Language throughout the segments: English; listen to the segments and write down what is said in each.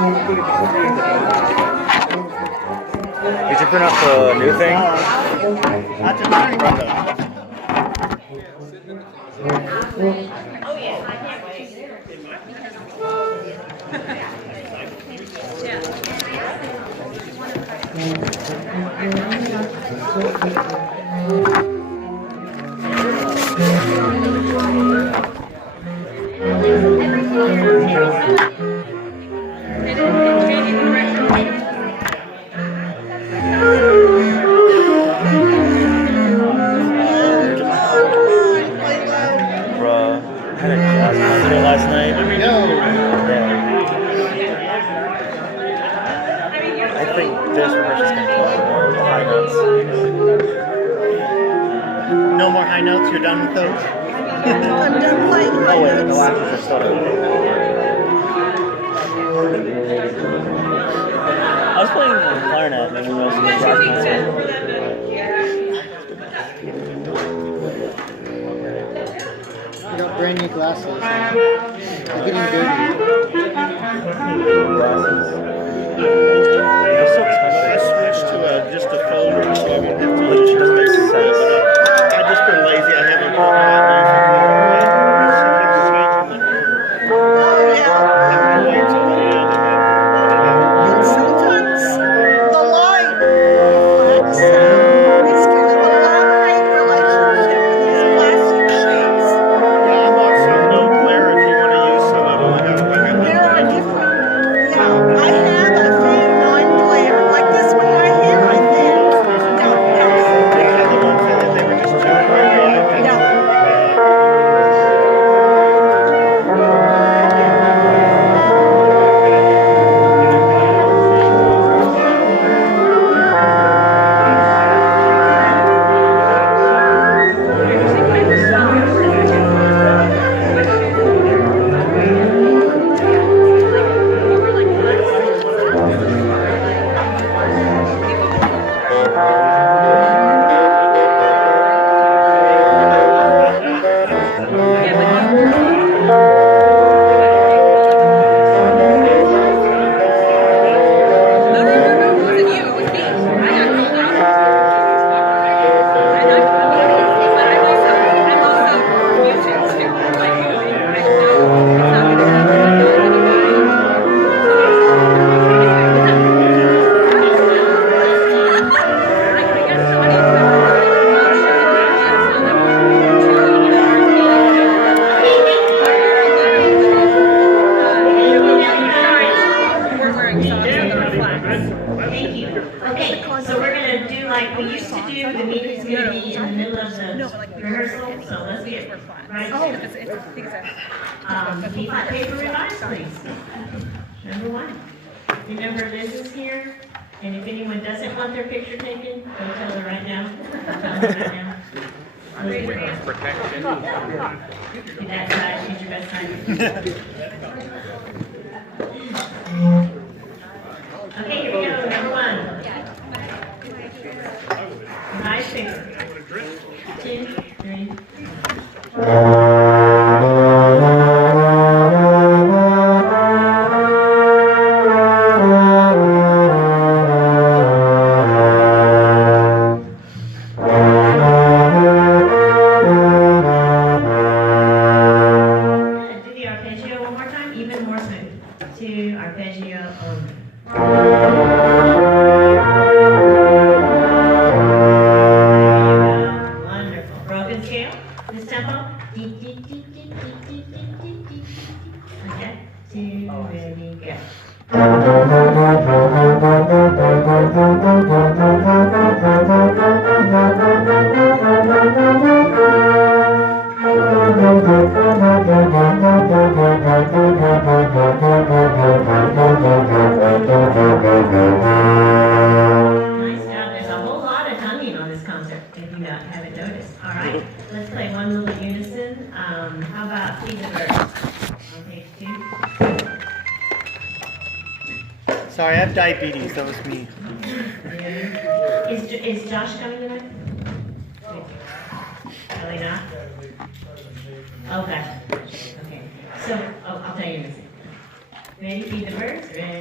Did you print out the new thing? That's a learning window. Oh yeah, I can't wait. Last night. I think this rehearsal's going to go more with the high notes. No more high notes, you're done with those? I'm done playing high Oh wait, the notes. lashes are still I was playing the clarinet and then we also did clarinet. You got brand new glasses. They're getting dirty. Glasses. I switched to just a folder so I won't have to use it. I've just been lazy. I haven't put Oh, yeah. And sometimes the line reflects it's kind of a love-hate relationship with these plastic sheets. Yeah, I bought some no glare if you want to use some of them. There are different, yeah, I have a few non-glare, like this one right here, I think. Yeah, the ones that they were just too bright. Yeah. Thank you. Okay, so we're gonna do like we used to do. The meeting's gonna be in the middle of the rehearsal, so let's get right to it. Be flat paper revise, please. Number one. Remember, Liz is here, and if anyone doesn't want their picture taken, go tell her right now. Tell her right now. Witness protection. Do that side, she's your best friend. Okay, here we go, number one. Nice paper. 2, 3. Do the arpeggio one more time, even more smooth. 2, arpeggio only. Wonderful. Broken scale. This tempo. Okay. 2, ready, go. Nice job. There's a whole lot of tonguing on this concert, if you haven't noticed. All right, let's play one little unison. How about Firebird? On page 2. Sorry, I have diabetes. That was me. Is Josh coming tonight? Really not? Okay. Okay. So, I'll tell you in a second. Ready, feed the birds, ready,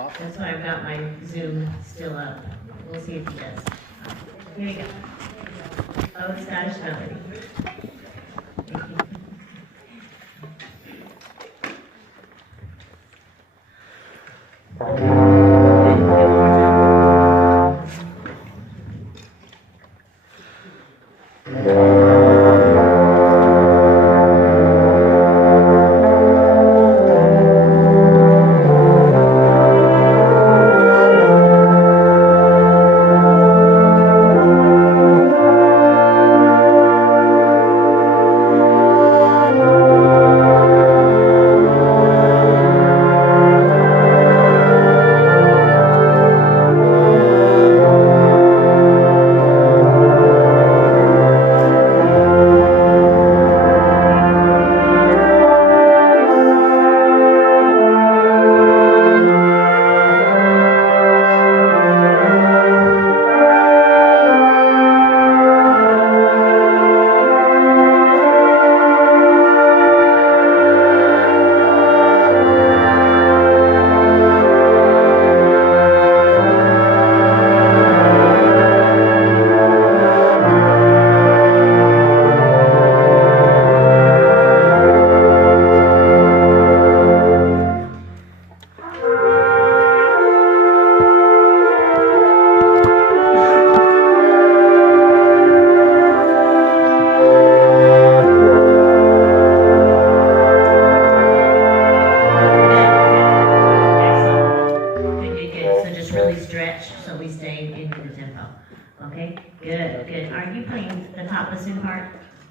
set. That's why I've got my Zoom still up. We'll see if he does. Here we go. Oh, Scottish Melody.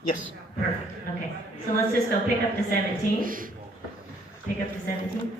Yes. Perfect. Okay. So let's just go pick up to 17. Pick up to 17.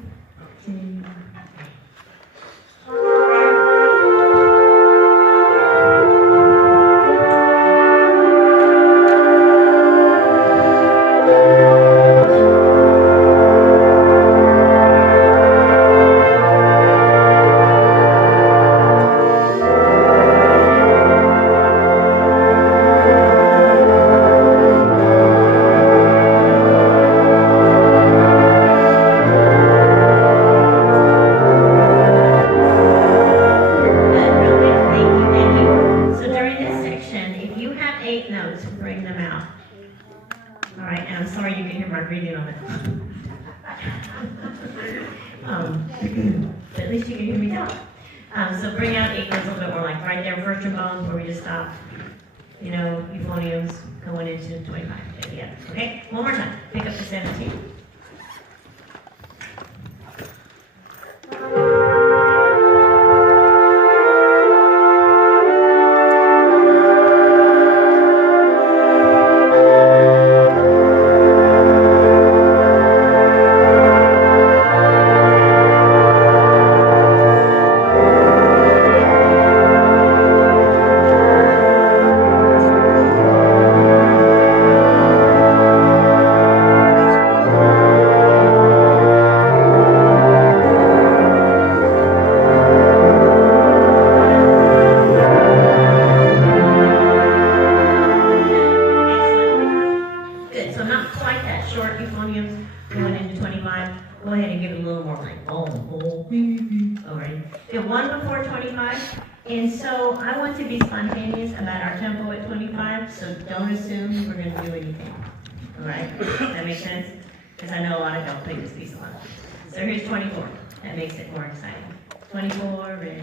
But at least you can hear me talk. So bring out eight notes a little bit more, like right there, first trombones where we just stop. You know, euphoniums going into 25. together. Okay, one more time. Pick up the 17. So don't assume we're going to do anything. All right? Does that make sense? Because I know a lot of y'all play this piece a lot. So here's 24. That makes it more exciting. 24, ready.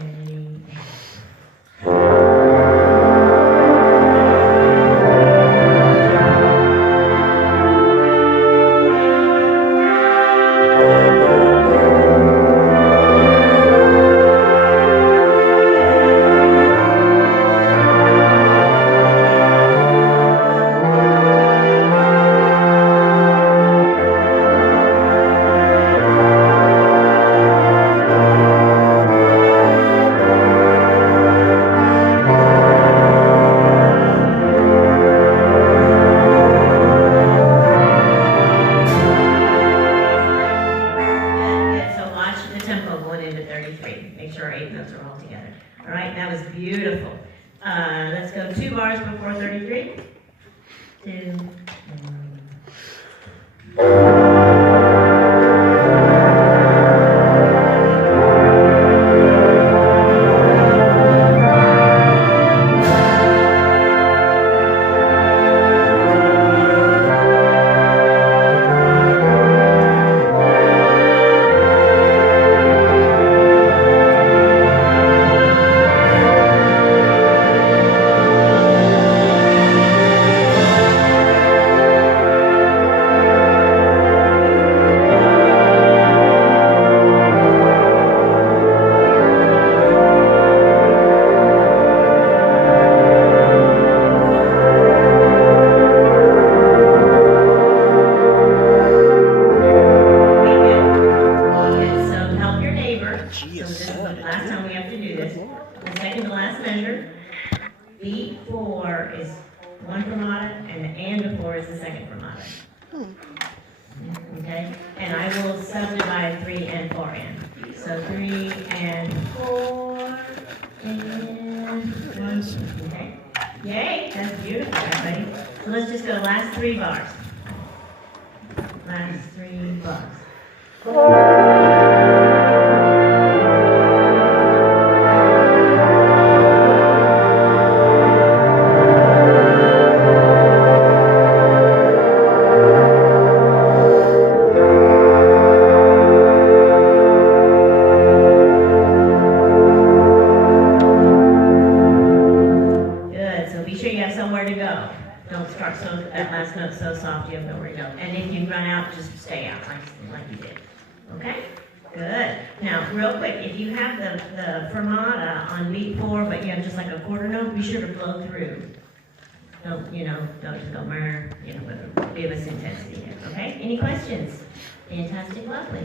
Don't just go murr, with a bit of intensity here, okay? Any questions? Fantastic, lovely.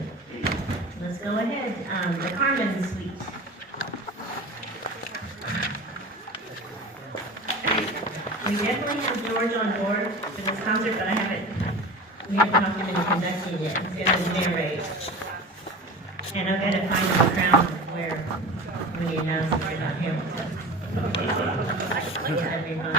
Let's go ahead. The Carmen Suite. We definitely have George on board for this concert, but we haven't talked him into conducting yet. He's going to narrate. And I've got to find the crown when he announces about Hamilton. Yeah, that'd be fun.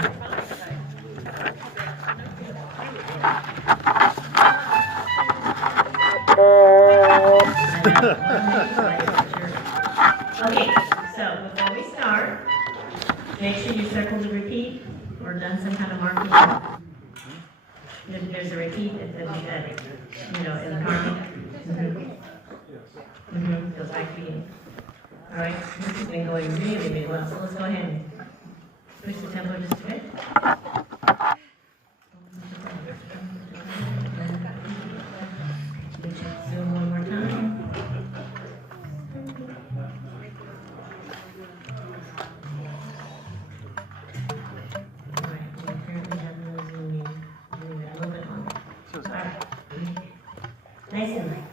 Okay, so before we start, make sure you circle the repeat or done some kind of marking. There's a repeat in the harmony. Goes back to you. All right, this has been going really, really well. So let's go ahead and push the tempo just a bit. Alright. Nice and light.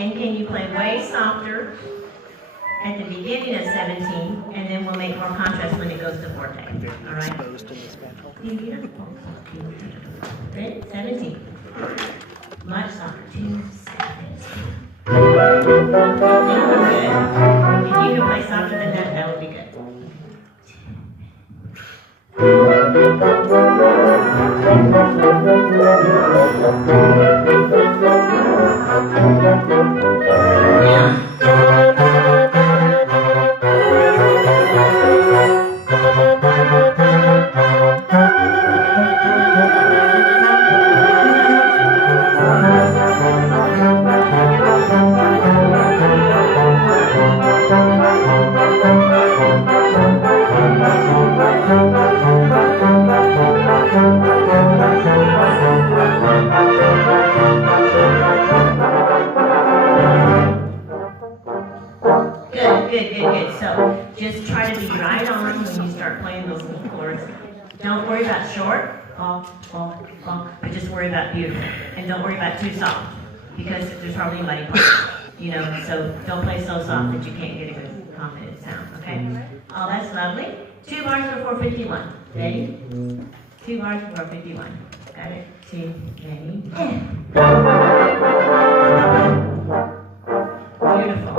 And can you play way softer at the beginning of 17, and then we'll make more contrast when it goes to forte. All right? Beautiful. Good? 17. Much softer. 2, 7. Good. If you can play softer than that, that would be good. Good. So just try to be right on when you start playing those little chords. Don't worry about short, but just worry about beautiful. And don't worry about too soft, because there's hardly anybody playing. So don't play so soft that you can't get a good confident sound, okay? Oh, that's lovely. 2 bars before 51. Ready? 2 bars before 51. Got it? 2, ready? Beautiful.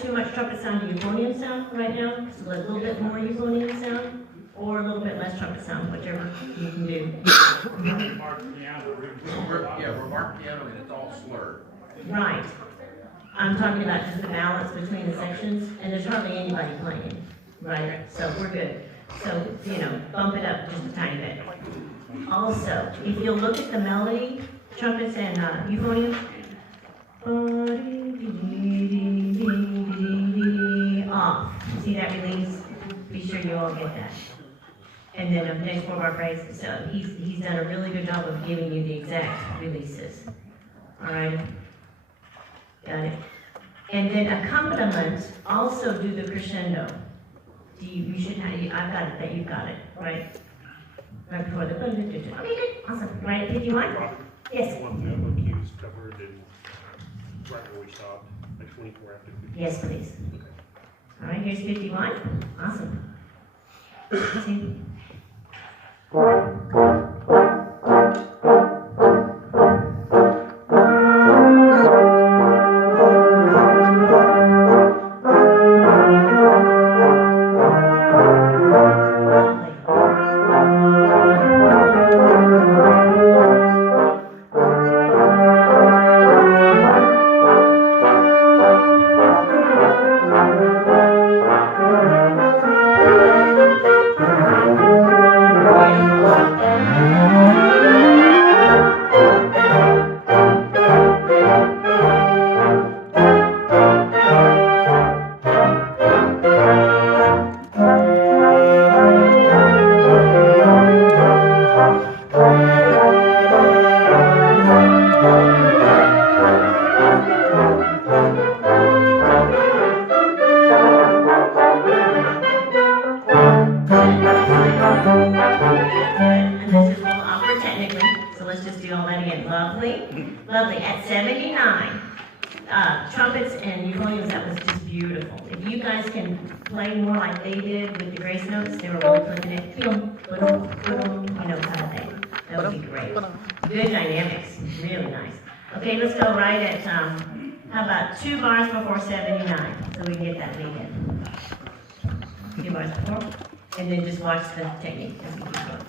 Too much trumpet sound to euphonium sound right now, so a little bit more euphonium sound, or a little bit less trumpet sound, whichever you can do. Remark piano, and it's all slurred. Right. I'm talking about just the balance between the sections, and there's hardly anybody playing, right? So we're good. So, bump it up just a tiny bit. Also, if you'll look at the melody, trumpets and euphonium, off. See that release? Be sure you all get that. And then the next 4 bar phrase. So he's done a really good job of giving you the exact releases. All right. Got it. And then accompaniment. Also do the crescendo. You should have. I've got it. That you've got it. Right. Right before the. Okay, good. Awesome. Right. Did you want? Yes. One note cues covered and right where we stopped at 24 after 50. Yes, please. All right, here's 51. Awesome. See? notes and euphoniums, that was just beautiful. If you guys can play more like they did with the grace notes, they were really flipping it, you know, kind of thing. That would be great. Good dynamics, really nice. Okay, let's go right at, how about 2 bars before 79, so we can get that lead in. 2 bars before, and then just watch the technique as we keep going.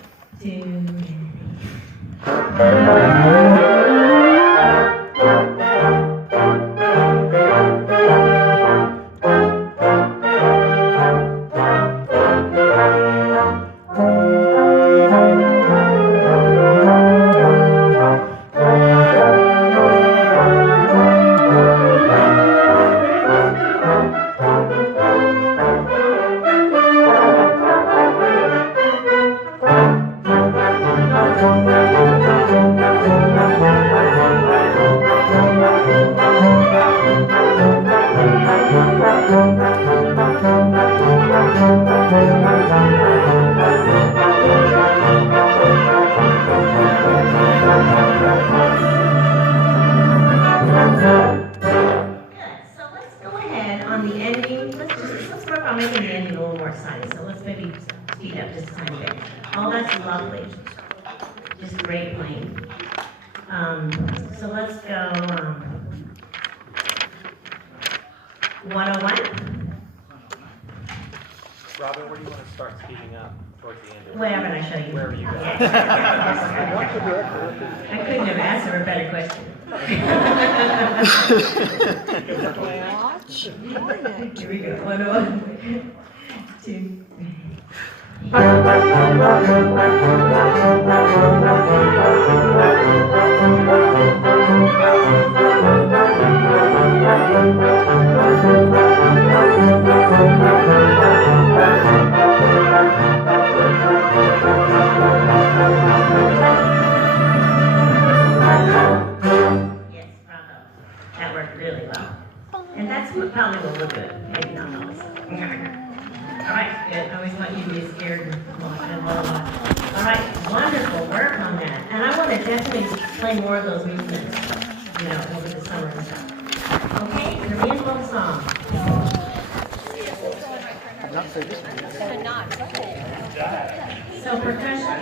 101? Robin, where do you want to start speeding up towards the end? Wherever I show you. Wherever you go. I couldn't have asked her a better question. Here we go. 101. 2. Yes, bravo. That worked really well. And that's probably what we'll do. Maybe not always. All right, good. I always want you to be scared and all right, wonderful work on that. And I want to definitely play more of those movements, you know, over the summer and stuff. Okay, Korean folk song. So percussion.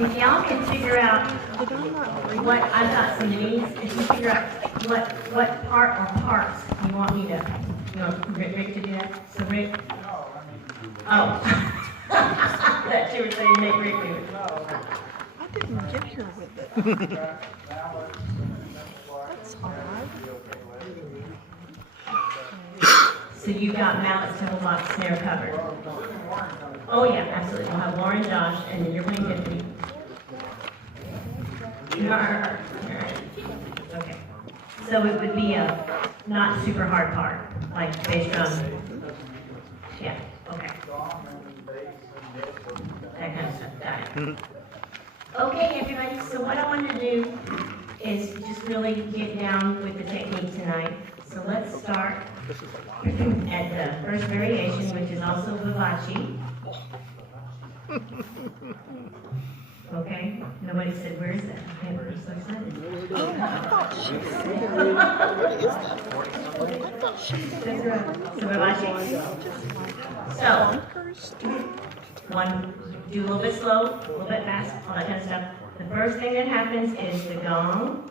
If y'all can figure out what, I've got some needs, if you figure out what part or parts you want me to, you know, Rick to do that. So Rick. Oh. That you were saying make Rick do it. I didn't get here with it. That's odd. So you've got mallets, temple box, snare covered. Oh yeah, absolutely. We'll have Lauren, Josh, and then you're playing Tiffany. Alright. Okay. So it would be a not super hard part, like bass drum. Yeah, okay. That kind of stuff. Got it. Okay, everybody. So what I want to do is just really get down with the technique tonight. So let's start at the first variation, which is also vivace. Okay? Nobody said, where is that? Okay, we're so excited. I thought she said, what is that? I thought she said, So vivace. So, one, do a little bit slow, a little bit fast, all that kind of stuff. The first thing that happens is the gong.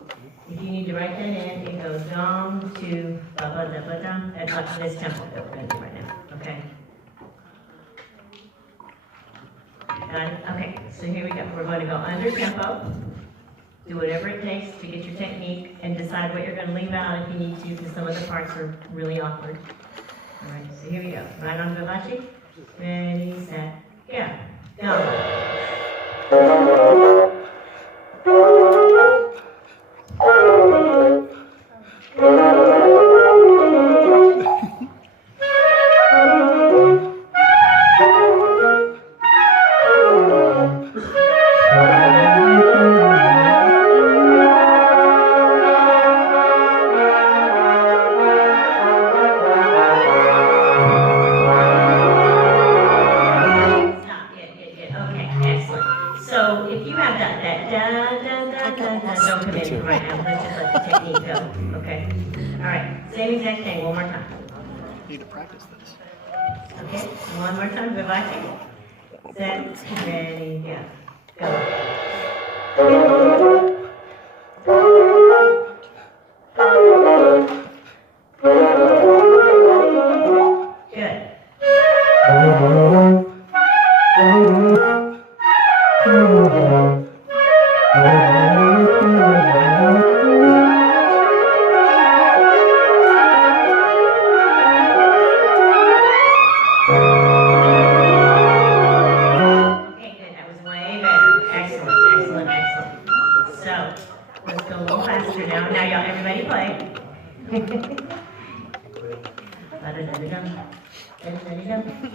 If you need to write that in, it goes gong to ba-ba-da-ba-dum. That's like this tempo that we're going to do right now, okay? Got it? Okay, so here we go. We're going to go under tempo. Do whatever it takes to get your technique and decide what you're going to leave out if you need to, because some of the parts are really awkward. All right, so here we go. Right on vivace. Ready, set, go. exact thing, one more time. Need to practice this. Okay, one more time, vivace. Set, ready, go. Go. Good. Okay, good. That was way better. Excellent, excellent, excellent. So, let's go a little faster now. Now, y'all, everybody play.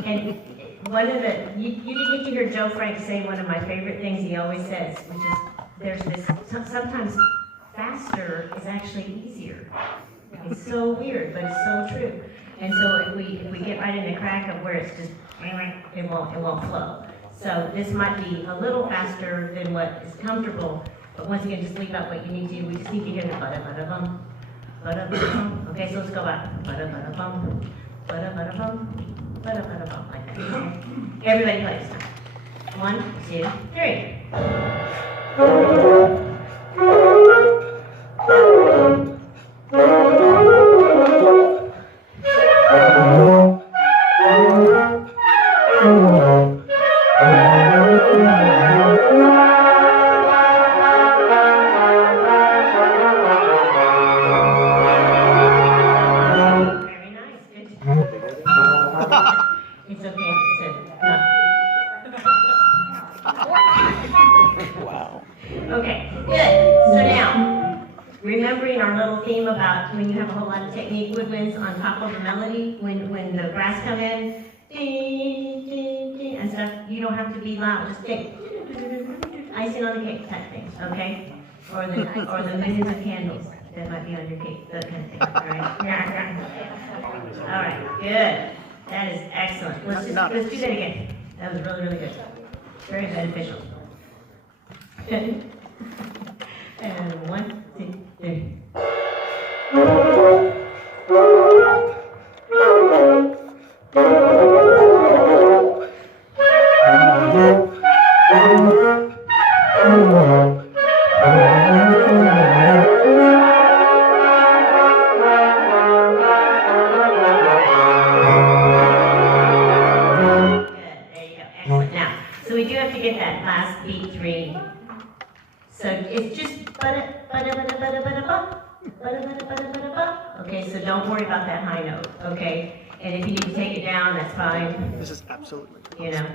And one of the, you didn't get to hear Joe Frank say one of my favorite things he always says, which is there's this, sometimes faster is actually easier. It's so weird, but it's so true. And so if we get right in the crack of where it's just, it won't flow. So this might be a little faster than what is comfortable, but once again, just leave out what you need to. We just need to hear the ba-da-ba-da-bum, ba-da-ba-da-bum. Okay, so let's go back. Ba-da-ba-da-bum, ba-da-ba-da-bum, ba-da-ba-da-bum, like that. Okay? Everybody plays. 1, 2, 3. It's okay. Wow. Okay, good. So now, remembering our little theme about when you have a whole lot of technique woodwinds on top of a melody, when the brass come in, and stuff, you don't have to be loud. Just take icing on the cake type thing, okay? Or the millions of candles that might be on your cake, that kind of thing. All right. All right. Good. That is excellent. Let's do that again. That was really, really good. Very beneficial. And 1, 2, 3. So it's just okay, so don't worry about that high note, okay? And if you need to take it down, that's fine. This is absolutely. You know.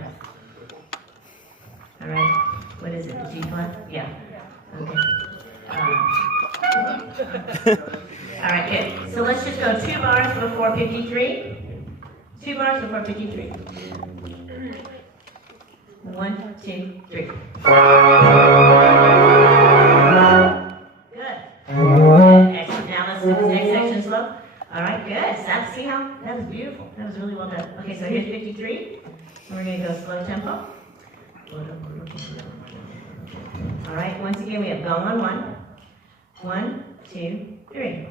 All right. What is it? The G flat? Yeah. Okay. All right, good. So let's just go 2 bars before 53. 2 bars before 53. 1, 2, 3. Good. Excellent. Now let's do this next section slow. All right, good. Stop. See how? That was beautiful. That was really well done. Okay, so here's 53. And we're going to go slow tempo. All right, once again, we have gong on 1. 1, 2, 3.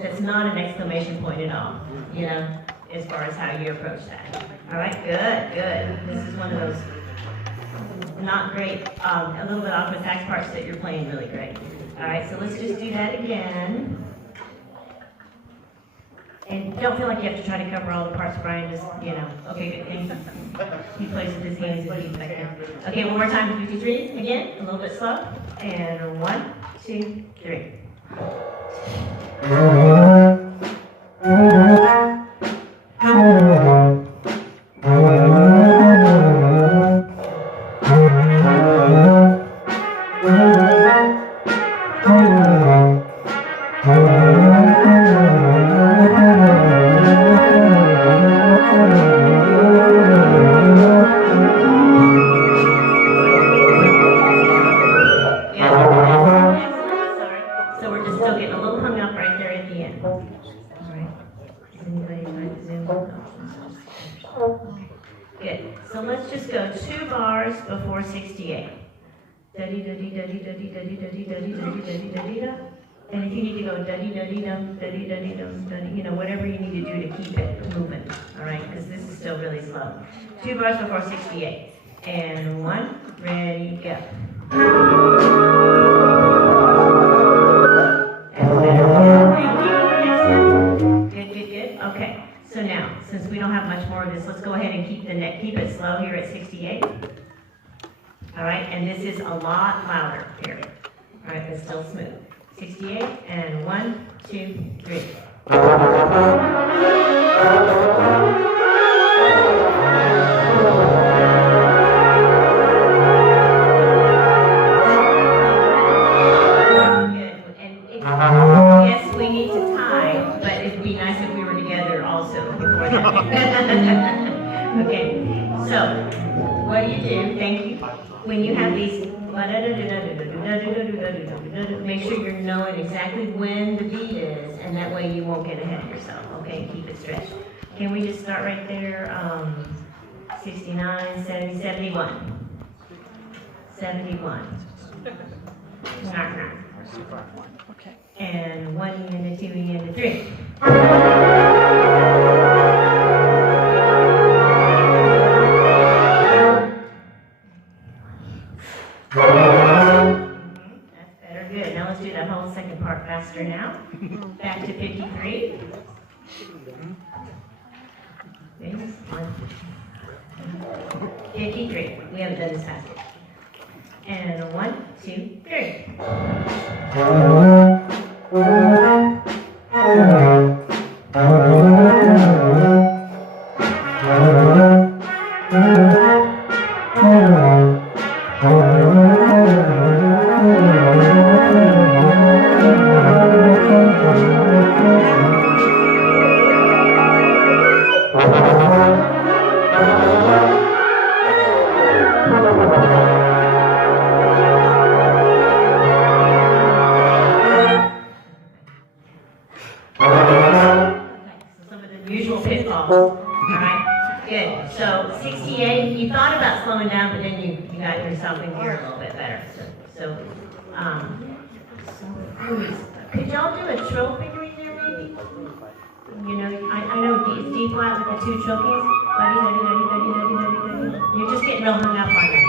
That's not an exclamation point at all, you know, as far as how you approach that. All right, good, good. This is one of those not great, a little bit off the tax parts that you're playing really great. All right, so let's just do that again. And don't feel like you have to try to cover all the parts, Brian, just, you know, okay, good, thank you. He plays with his hands and feet back there. Okay, one more time, 53, again, a little bit slow. And 1, 2, 3. Good. So let's just go 2 bars before 68. Da-dee-da-dee-da-dee-da-dee-da-dee-da-dee-da-dee-da-dee-da-dee-da. And if you need to go da-dee-da-dee-dum, da-dee-da-dee-dum, da-dee, whatever you need to do to keep it moving, all right? Because this is still really slow. 2 bars before 68. And 1, ready, go. That's better. Good, good, good. Okay. So now, since we don't have much more of this, let's go ahead and keep it slow here at 68. All right, and this is a lot louder here. All right, but still smooth. 68, and 1, 2, 3. Yes, we need to tie, but it'd be nice if we were together also before that. Okay, so what do? Thank you. When you have these, make sure you're knowing exactly when the beat is, and that way you won't get ahead of yourself. Okay, keep it stretched. Can we just start right there? 69, 70, 71. 71. Okay. And 1 and a 2 and a 3. That's better, good. Now let's do that whole second part faster now. Back to 53. Okay, 53. We haven't done this fast yet. And 1, 2, 3. Could y'all do a trill figure in there maybe? You know, I know D flat with the 2 chokies. You're just getting real hung up on that.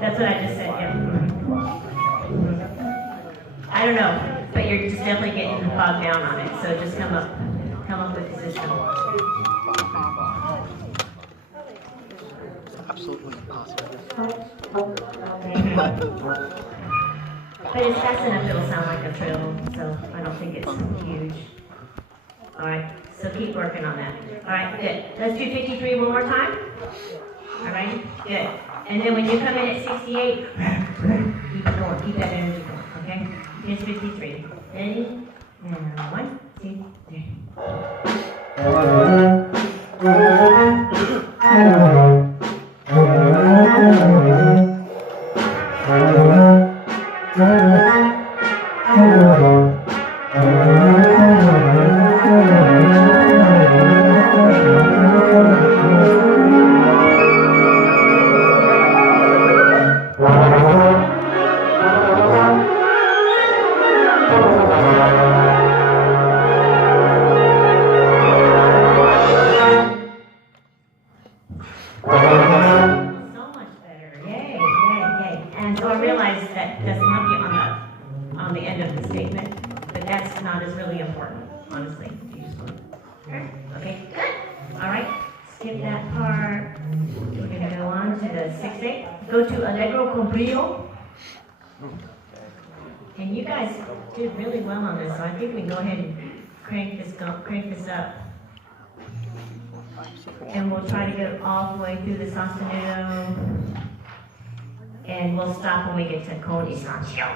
That's what I just said, yeah. I don't know, but you're just definitely getting bogged down on it. So just come up with the system. Absolutely impossible. But it's fast enough, it'll sound like a trill, so I don't think it's huge. Alright, so keep working on that. Alright, good. Let's do 53 one more time. Alright, good. And then when you come in at 68, keep it going, keep that energy going, okay? Here's 53. Ready? And 1, 2, 3. Go to Allegro con brio. And you guys did really well on this, so I think we can go ahead and crank this up. And we'll try to get all the way through the sostenuto. And we'll stop when we get to con espancio.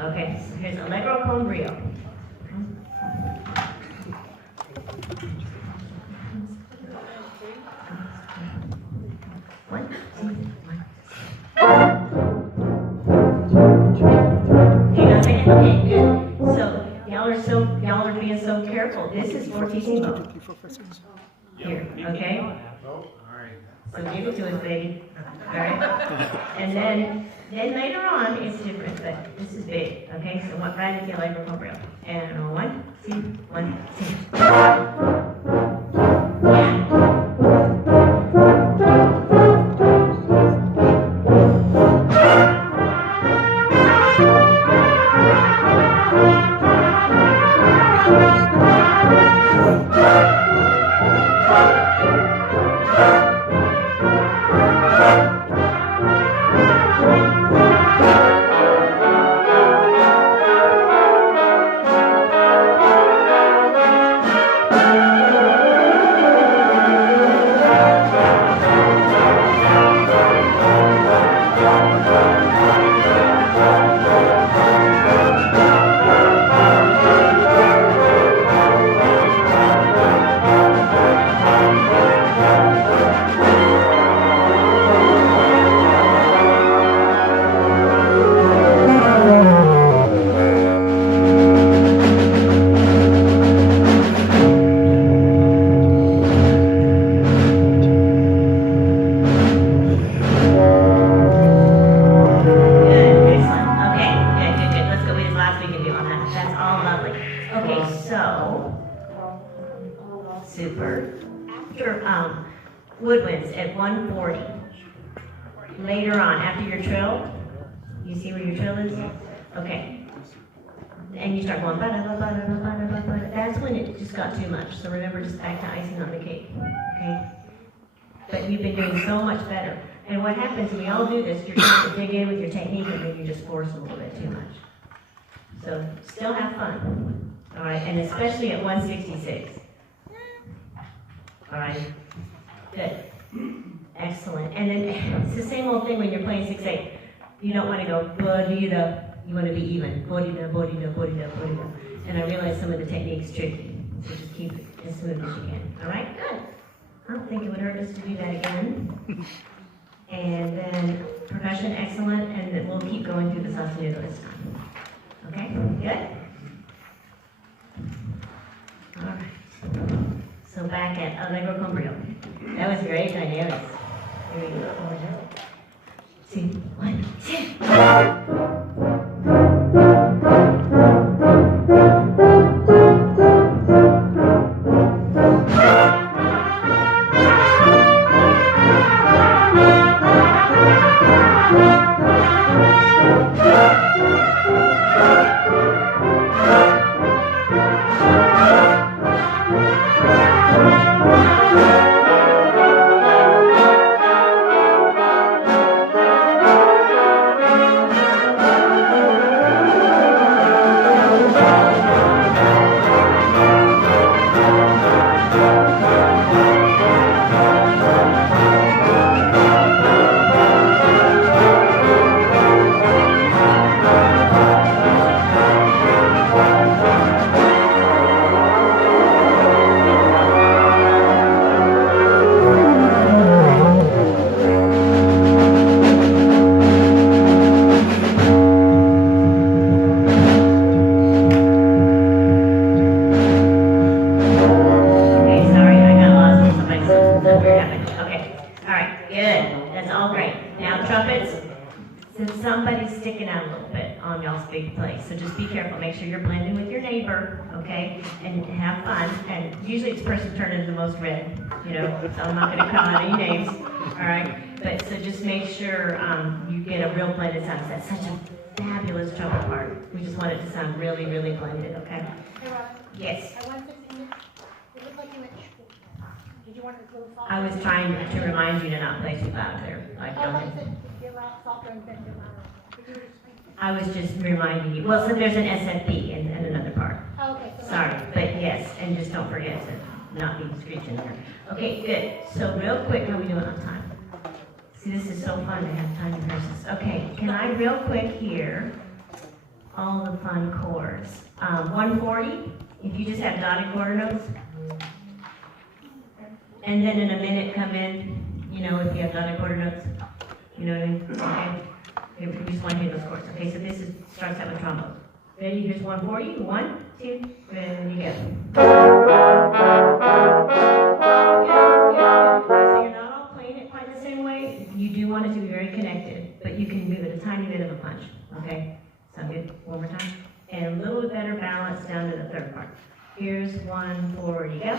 Okay, so here's Allegro con brio. One, 2, 1. Hang on a second. Okay, good. So Here, okay? So give it to us, baby. All right? And then later on, it's different, but this is big, okay? So what right at the Allegro Duet. And 1, 2, 1, 2. Yeah. Woodwinds at 140. Later on, after your trill, you see where your trill is? Okay. And you start going, ba-da-ba-ba-da-ba-ba-da-ba-ba. That's when it just got too much. So remember, just back to icing on the cake. Okay? But you've been doing so much better. And what happens, we all do this, you're trying to dig in with your technique and then you just force a little bit too much. So still have fun. All right? And especially at 166. All right? Good. Excellent. And then it's the same old thing when you're playing 6/8. You don't want to go bo-dee-da. You want to be even. Bo-dee-da, bo-dee-da, bo-dee-da, bo-dee-da. And I realize some of the technique's tricky. So just keep it as smooth as you can. All right? Good. I don't think it would hurt us to do that again. And then percussion, excellent. And then we'll keep going through the sostenuto this time. Okay? Good? All right. So back at Allegro Duet. That was great dynamics. Here we go. 2, 1, 'Kay? And have fun. And usually it's person turning the most red, you know, so I'm not going to call out any names. All right? But so just make sure you get a real blended sound. That's such a fabulous trumpet part. We just want it to sound really, really blended, okay? Hey, Rob. Yes. I want 15 minutes. It looked like you went to school. Did you want to go softer? I was trying to remind you to not play too loud there. Like, Oh, I don't. said get loud, softer, and then get louder. Did you just speak? I was just reminding you. Well, so there's an SFP and another part. Oh, okay. So Sorry, but yes, and just don't forget to not be screeching there. Okay, good. So real quick, how are we doing on time? See, this is so fun to have time rehearsals. Okay, can I real quick hear all the fun chords? 140, if you just have dotted quarter notes. And then in a minute come in, you know, if you have dotted quarter notes. You know what I mean? Okay. We just want to hear those chords. Okay, so this is starts out with trombone. Ready? Here's 140. 1, 2, ready, go. So you're not all playing it quite the same way. You do want it to be very connected, but you can move it a tiny bit of a punch. Okay? Sound good? One more time. And a little bit better balance down to the third part. Here's 140, go.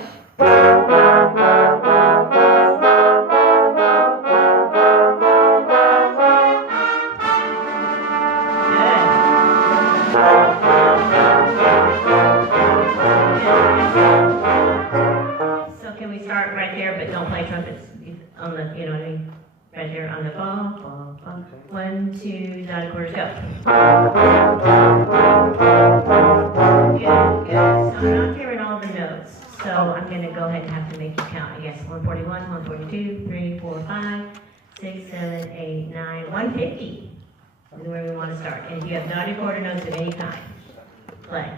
So can we start right there, but don't play trumpets on the, you know what I mean? Right there on the ball, ball, ball. 1, 2, dotted quarters, go. Good, good. So I'm not hearing all the notes, so I'm going to go ahead and have to make you count. I guess 141, 142, 3, 4, 5, 6, 7, 8, 9, 150 is where we want to start. And if you have dotted quarter notes of any kind, play.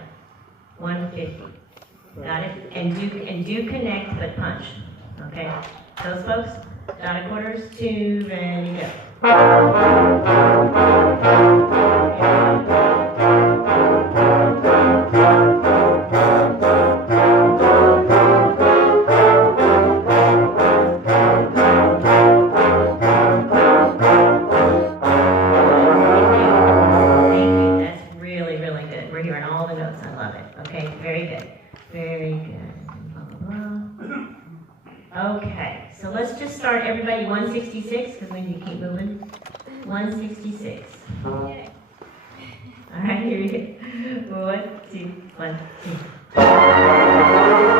150. Got it? And do connect but punch. Okay? Those folks, dotted quarters, 2, ready, go. Okay, so let's just start everybody 166, because we need to keep moving. 166. All right, here we go. 1, 2, 1, 2.